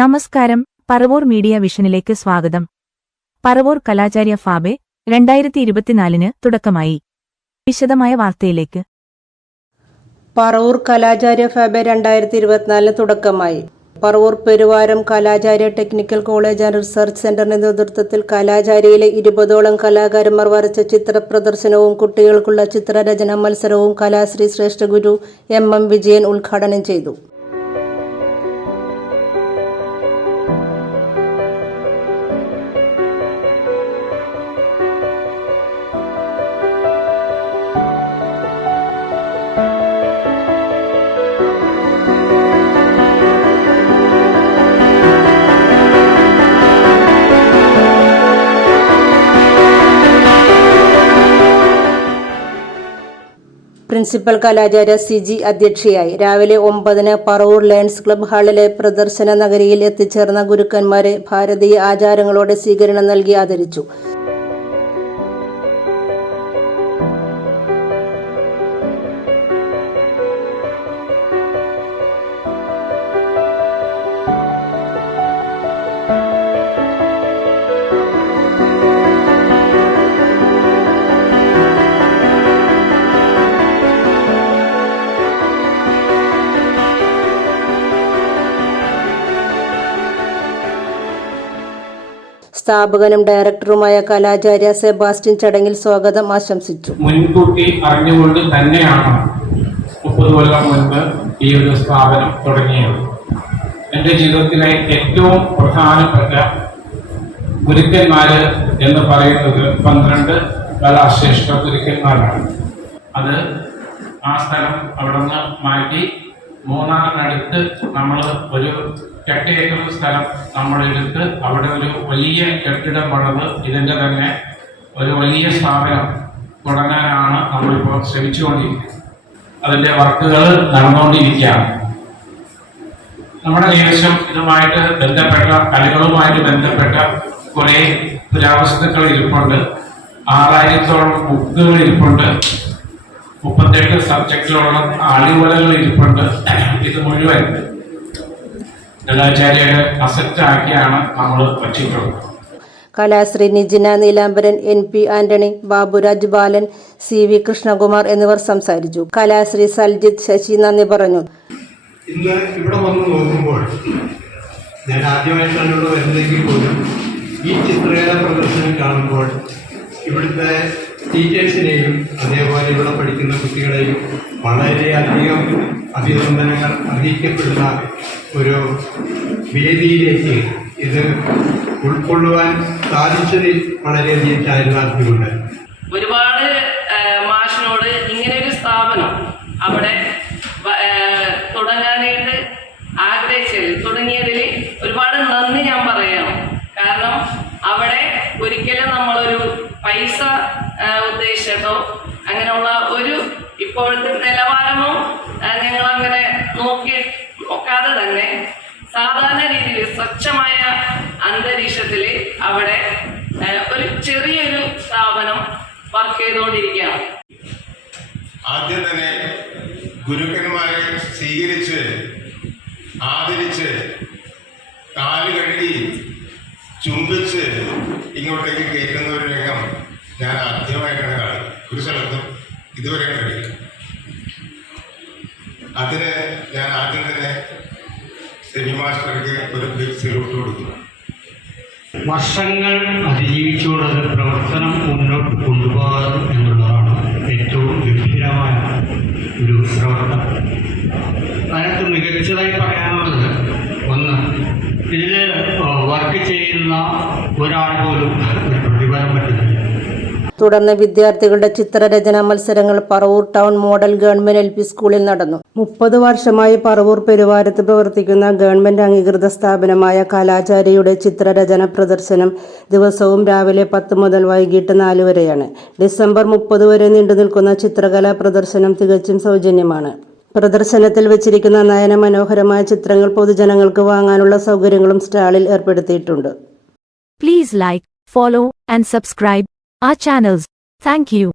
നമസ്കാരം പറവൂർ മീഡിയ വിഷനിലേക്ക് സ്വാഗതം. പറവൂർ കലാചാര്യ ഫാബെ രണ്ടായിരത്തി ഇരുപത്തിനാലിന് തുടക്കമായി. വിശദമായ വാർത്തയിലേക്ക്. പറവൂർ കലാചാര്യ ഫാബെ രണ്ടായിരത്തി ഇരുപത്തിനാലിന് തുടക്കമായി. Paravur Peruvaram Kalacharya technical college and research സെന്ററിന്റെ നേതൃത്വത്തിൽ കലാചാര്യയിലെ ഇരുപതോളം കലാകാരന്മാർ വരച്ച ചിത്ര പ്രദർശനവും കുട്ടികൾക്കുള്ള ചിത്രരചന മത്സരവും കലാശ്രീ ശ്രേഷ്ഠഗുരു എം എം വിജയൻ ഉദ്ഘാടനം ചെയ്തു. പ്രിൻസിപ്പൽ കലാചാര്യ സി ജി അധ്യക്ഷയായി. രാവിലെ ഒമ്പതിന് പറവൂർ ലയൺസ് ക്ലബ് ഹാളിലെ പ്രദർശന നഗരിയിൽ എത്തിച്ചേർന്ന ഗുരുക്കന്മാരെ ഭാരതീയ ആചാരങ്ങളോടെ സ്വീകരണം നൽകി ആദരിച്ചു. സ്ഥാപകനും ഡയറക്ടറുമായ കലാചാര്യ സെബാസ്റ്റ്യൻ ചടങ്ങിൽ സ്വാഗതം ആശംസിച്ചു. മുൻകൂട്ടി അറിഞ്ഞുകൊണ്ട് തന്നെയാണ് മുപ്പത് കൊല്ലം മുൻപ് ഈ ഒരു സ്ഥാപനം തുടങ്ങിയത്. എന്റെ ജീവിതത്തിലെ ഏറ്റവും പ്രധാനപ്പെട്ട ഗുരുക്കന്മാര് എന്ന് പറയുന്നത് പന്ത്രണ്ട് കലാശ്രേഷ്ഠ ഗുരുക്കന്മാരാണ്. അത് ആ സ്ഥലം അവിടെ നിന്ന് മാറ്റി മൂന്നാറിനടുത്ത് നമ്മൾ ഒരു എട്ട് സ്ഥലം നമ്മളെടുത്ത് അവിടെ ഒരു വലിയ കെട്ടിടം പണിത് ഇതിന്റെ തന്നെ ഒരു വലിയ സ്ഥാപനം തുടങ്ങാനാണ് നമ്മളിപ്പോൾ ശ്രമിച്ചുകൊണ്ടിരിക്കുന്നത്. അതിന്റെ വർക്കുകൾ നടന്നുകൊണ്ടിരിക്കുകയാണ്. നമ്മുടെ കൈവശം ഇതുമായിട്ട് ബന്ധപ്പെട്ട കലകളുമായിട്ട് ബന്ധപ്പെട്ട കുറേ പുരാവസ്തുക്കൾ ഇരിപ്പുണ്ട്. ആറായിരത്തോളം ബുക്കുകൾ ഇരിപ്പുണ്ട്. മുപ്പത്തെട്ട് സബ്ജക്റ്റിലോളം ആളിവലകൾ ഇരിപ്പുണ്ട്. ഇത് മുഴുവൻ ഗണാചാര്യയുടെ അസറ്റ് ആക്കിയാണ് നമ്മൾ വച്ചിട്ടുള്ളത്. Kalashree Nijina Neelambaran N P Antony Baburaj Balan C V Krishnakumar എന്നിവർ സംസാരിച്ചു. കലാശ്രീ സൽജിത് ശശി നന്ദി പറഞ്ഞു. ഇന്ന് ഇവിടെ വന്ന് നോക്കുമ്പോൾ ഞാൻ ആദ്യമായിട്ടാണ് ഇവിടെ വരുന്നതെങ്കിൽ പോലും ഈ ചിത്രകല പ്രദർശനം കാണുമ്പോൾ ഇവിടുത്തെ ടീച്ചേഴ്സിനെയും അതേപോലെ ഇവിടെ പഠിക്കുന്ന കുട്ടികളെയും വളരെയധികം അഭിനന്ദനങ്ങൾ അറിയിക്കപ്പെടുന്ന ഒരു വേദിയിലേക്ക് ഇത് ഉൾക്കൊള്ളുവാൻ സാധിച്ചതിൽ വളരെയധികം ചാരിതാർത്ഥ്യമുണ്ട് ഒരുപാട് മാഷിനോട് ഇങ്ങനെ ഒരു സ്ഥാപനം അവിടെ തുടങ്ങാനായിട്ട് ആഗ്രഹിച്ചതിൽ തുടങ്ങിയതിൽ ഒരുപാട് നന്ദി ഞാൻ പറയണം. കാരണം അവിടെ ഒരിക്കലും നമ്മളൊരു പൈസ ഉദ്ദേശിച്ചതോ അങ്ങനെയുള്ള ഒരു ഇപ്പോഴത്തെ നിലവാരമോ ഞങ്ങളങ്ങനെ നോക്കി നോക്കാതെ തന്നെ സാധാരണ രീതിയിൽ സ്വച്ഛമായ അന്തരീക്ഷത്തിൽ അവിടെ ഒരു ചെറിയൊരു സ്ഥാപനം വർക്ക് ചെയ്തുകൊണ്ടിരിക്കുകയാണ്. ആദ്യം തന്നെ ഗുരുക്കന്മാരെ സ്വീകരിച്ച് ആദരിച്ച് കാൽ കഴുകി ചുംബിച്ച് ഇങ്ങോട്ടേക്ക് കയറ്റുന്ന ഞാൻ ആദ്യമായിട്ടാണ് കാണുന്നത്. ഒരു സ്ഥലത്തും ഇതുവരെ കണ്ടിട്ടില്ല. അതിന് ഞാൻ ആദ്യം തന്നെ സെമി മാസ്റ്റർക്ക് ഒരു ബിഗ് കൊടുക്കുന്നു വർഷങ്ങൾ അതിജീവിച്ചുകൊണ്ട് പ്രവർത്തനം മുന്നോട്ട് കൊണ്ടുപോകാറ് എന്നുള്ളതാണ് ഏറ്റവും ഗംഭീരമായ ഒരു പ്രവർത്തനം. അതിനകത്ത് മികച്ചതായി പറയാനുള്ളത് ഒന്ന് ഇതിൽ വർക്ക് ചെയ്യുന്ന ഒരാൾ പോലും തുടർന്ന് വിദ്യാർത്ഥികളുടെ ചിത്രരചനാ മത്സരങ്ങൾ Paravur town model government L സ്കൂളിൽ നടന്നു. മുപ്പത് വർഷമായി പറവൂർ പെരുവാരത്ത് പ്രവർത്തിക്കുന്ന ഗവൺമെന്റ് അംഗീകൃത സ്ഥാപനമായ കലാചാരിയുടെ ചിത്രരചന പ്രദർശനം ദിവസവും രാവിലെ പത്ത് മുതൽ വൈകിട്ട് നാല് വരെയാണ്. ഡിസംബർ മുപ്പത് വരെ നീണ്ടു നിൽക്കുന്ന ചിത്രകലാ പ്രദർശനം തികച്ചും സൗജന്യമാണ്. പ്രദർശനത്തിൽ വെച്ചിരിക്കുന്ന നയന മനോഹരമായ ചിത്രങ്ങൾ പൊതുജനങ്ങൾക്ക് വാങ്ങാനുള്ള സൗകര്യങ്ങളും സ്റ്റാളിൽ ഏർപ്പെടുത്തിയിട്ടുണ്ട്. Please like follow and subscribe. Our channels. Thank you.